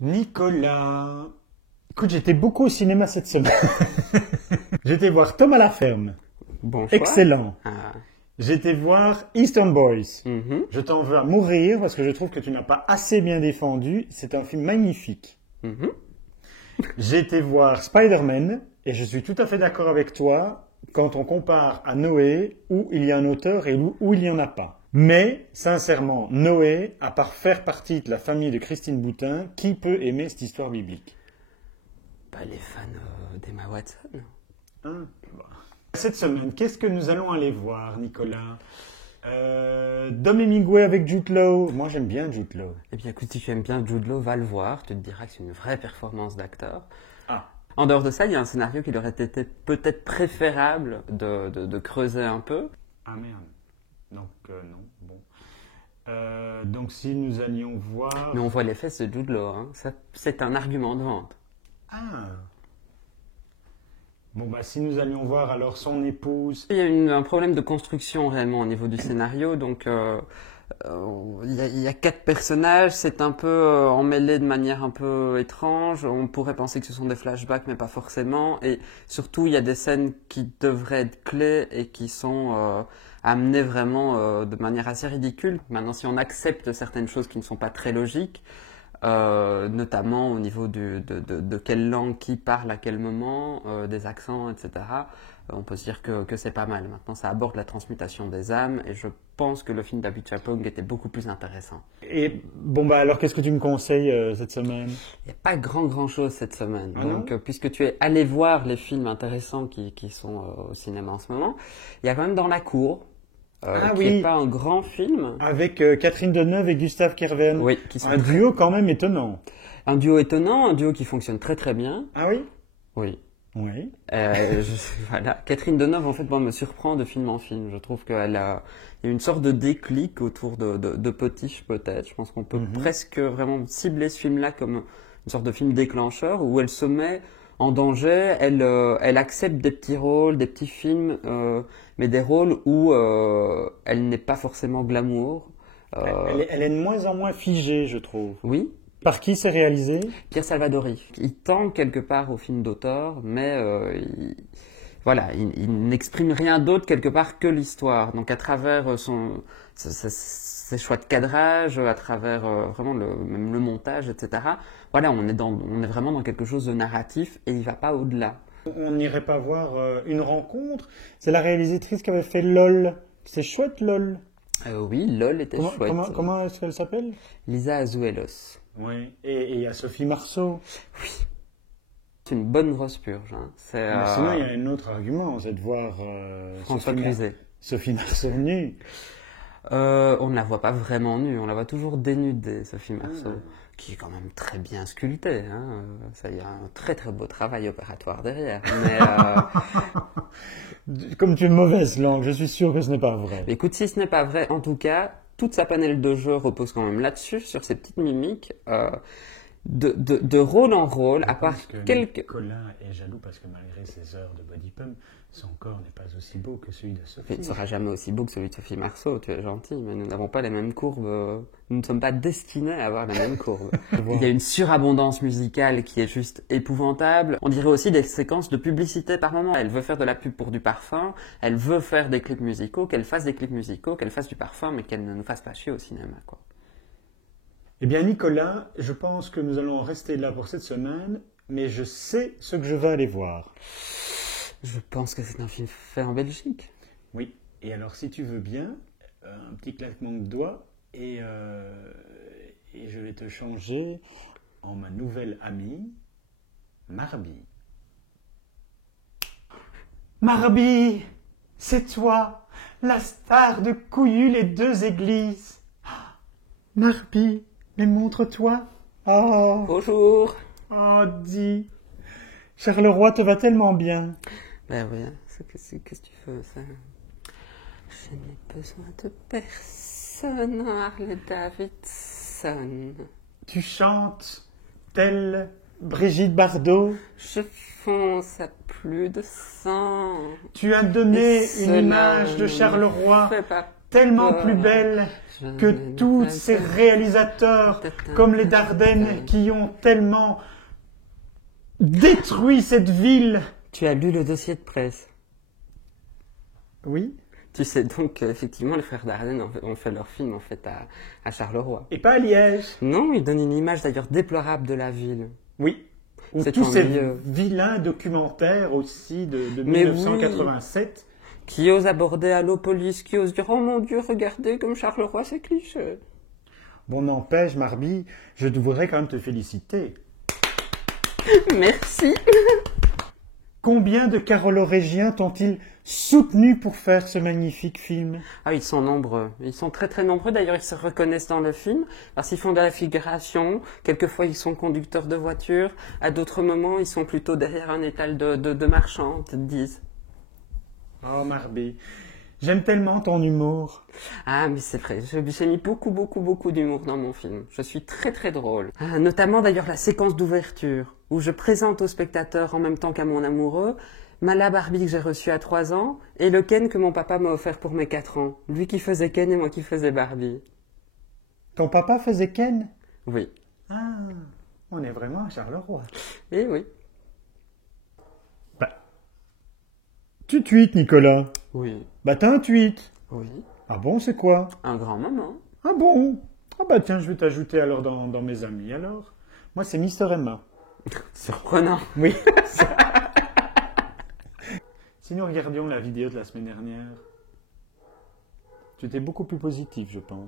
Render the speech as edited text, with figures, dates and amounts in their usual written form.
Nicolas. Écoute, j'étais beaucoup au cinéma cette semaine. J'étais voir Tom à la ferme. Bon choix. Excellent. Ah. J'étais voir Eastern Boys. Mhm. Je t'en veux à mourir parce que je trouve que tu n'as pas assez bien défendu. C'est un film magnifique. Mhm. J'ai été voir Spider-Man et je suis tout à fait d'accord avec toi quand on compare à Noé où il y a un auteur et où il n'y en a pas. Mais, sincèrement, Noé, à part faire partie de la famille de Christine Boutin, qui peut aimer cette histoire biblique? Bah, les fans d'Emma Watson. Hein? Cette semaine, qu'est-ce que nous allons aller voir, Nicolas? Dom Hemingway avec Jude Law. Moi, j'aime bien Jude Law. Eh bien, écoute, si tu aimes bien Jude Law, va le voir. Tu te diras que c'est une vraie performance d'acteur. Ah. En dehors de ça, il y a un scénario qui aurait été peut-être préférable de creuser un peu. Ah merde. Donc, non. Bon. Donc, si nous allions voir... Mais on voit les fesses de Jude Law. Hein. Ça, c'est un argument de vente. Ah. Bon, bah, si nous allions voir alors son épouse... Il y a un problème de construction réellement au niveau du scénario. Donc, il y a 4 personnages. C'est un peu emmêlé de manière un peu étrange. On pourrait penser que ce sont des flashbacks, mais pas forcément. Et surtout, il y a des scènes qui devraient être clés et qui sont amenées vraiment de manière assez ridicule. Maintenant, si on accepte certaines choses qui ne sont pas très logiques, notamment au niveau de quelle langue qui parle à quel moment, des accents, etc. On peut se dire que c'est pas mal. Maintenant, ça aborde la transmutation des âmes et je pense que le film d'Abby Chapong était beaucoup plus intéressant. Et bon, bah alors, qu'est-ce que tu me conseilles cette semaine? Il n'y a pas grand chose cette semaine. Ah Donc, puisque tu es allé voir les films intéressants qui sont au cinéma en ce moment, il y a quand même Dans la cour. Qui n'est pas un grand film. Avec Catherine Deneuve et Gustave Kerven. Oui, qui sont un duo quand même étonnant. Un duo étonnant, un duo qui fonctionne très très bien. Ah oui? Oui. Oui. Voilà. Catherine Deneuve, en fait, moi, me surprend de film en film. Je trouve il y a une sorte de déclic autour de Potiche, peut-être. Je pense qu'on peut presque vraiment cibler ce film-là comme une sorte de film déclencheur où elle se met en danger, elle accepte des petits rôles, des petits films, mais des rôles où elle n'est pas forcément glamour. Elle est de moins en moins figée, je trouve. Oui. Par qui c'est réalisé? Pierre Salvadori. Il tend quelque part au film d'auteur, mais il n'exprime rien d'autre quelque part que l'histoire. Donc à travers ses choix de cadrage, à travers vraiment même le montage, etc. Voilà, on est vraiment dans quelque chose de narratif et il va pas au-delà. On n'irait pas voir Une rencontre? C'est la réalisatrice qui avait fait LOL. C'est chouette, LOL. Oui, LOL était chouette. Comment est-ce qu'elle s'appelle? Lisa Azuelos. Oui, et il y a Sophie Marceau. Oui. C'est une bonne grosse purge. Hein. Mais sinon, il y a un autre argument, c'est de voir François Cluzet. Sophie Marceau nue. On ne la voit pas vraiment nue, on la voit toujours dénudée, Sophie Marceau, qui est quand même très bien sculptée. Hein. Ça y a un très très beau travail opératoire derrière. Mais, comme tu es mauvaise langue, je suis sûr que ce n'est pas vrai. Écoute, si ce n'est pas vrai, en tout cas, toute sa panel de jeu repose quand même là-dessus, sur ces petites mimiques. De rôle en rôle, à part quelques... Colin est jaloux parce que malgré ses heures de body pump, son corps n'est pas aussi beau que celui de Sophie. Il ne sera jamais aussi beau que celui de Sophie Marceau, tu es gentil, mais nous n'avons pas les mêmes courbes, nous ne sommes pas destinés à avoir les mêmes courbes. Il y a une surabondance musicale qui est juste épouvantable. On dirait aussi des séquences de publicité par moment. Elle veut faire de la pub pour du parfum, elle veut faire des clips musicaux, qu'elle fasse des clips musicaux, qu'elle fasse du parfum, mais qu'elle ne nous fasse pas chier au cinéma, quoi. Eh bien, Nicolas, je pense que nous allons en rester là pour cette semaine, mais je sais ce que je vais aller voir. Je pense que c'est un film fait en Belgique. Oui, et alors si tu veux bien, un petit claquement de doigts, et je vais te changer en ma nouvelle amie, Marby. Marby, c'est toi, la star de Couillu les deux églises. Marby, mais montre-toi. Oh. Bonjour. Oh, dis. Charleroi te va tellement bien. Ben oui, qu'est-ce que tu veux, ça? Je n'ai besoin de personne, Harley Davidson. Tu chantes telle Brigitte Bardot. Je fonce à plus de 100. Tu as donné une image de Charleroi tellement plus belle que tous ces réalisateurs comme les Dardenne qui ont tellement détruit cette ville. Tu as lu le dossier de presse. Oui. Tu sais donc qu'effectivement les frères Dardenne ont fait leur film en fait à Charleroi. Et pas à Liège. Non, ils donnent une image d'ailleurs déplorable de la ville. Oui. Ou C'est tous ces ennuyeux. vilains documentaires aussi de Mais 1987. Qui ose aborder Allopolis, qui ose dire « Oh mon Dieu, regardez comme Charleroi, c'est cliché !» Bon, n'empêche, Marby, je voudrais quand même te féliciter. Merci. Combien de carolorégiens t'ont-ils soutenu pour faire ce magnifique film? Ah, ils sont nombreux. Ils sont très très nombreux. D'ailleurs, ils se reconnaissent dans le film parce qu'ils font de la figuration. Quelquefois, ils sont conducteurs de voitures. À d'autres moments, ils sont plutôt derrière un étal de marchands, te disent. Oh, Marby, j'aime tellement ton humour. Ah, mais c'est vrai. J'ai mis beaucoup d'humour dans mon film. Je suis très très drôle. Ah, notamment d'ailleurs la séquence d'ouverture où je présente au spectateur en même temps qu'à mon amoureux la Barbie que j'ai reçue à 3 ans et le Ken que mon papa m'a offert pour mes 4 ans. Lui qui faisait Ken et moi qui faisais Barbie. Ton papa faisait Ken? Oui. Ah, on est vraiment à Charleroi. Eh oui. Bah, tu tweets, Nicolas. Oui. Bah, t'as un tweet. Oui. Ah bon, c'est quoi? Un grand moment. Ah bon? Ah bah tiens, je vais t'ajouter alors dans mes amis alors. Moi, c'est Mister Emma. Surprenant. Oui. Si nous regardions la vidéo de la semaine dernière, tu étais beaucoup plus positif, je pense.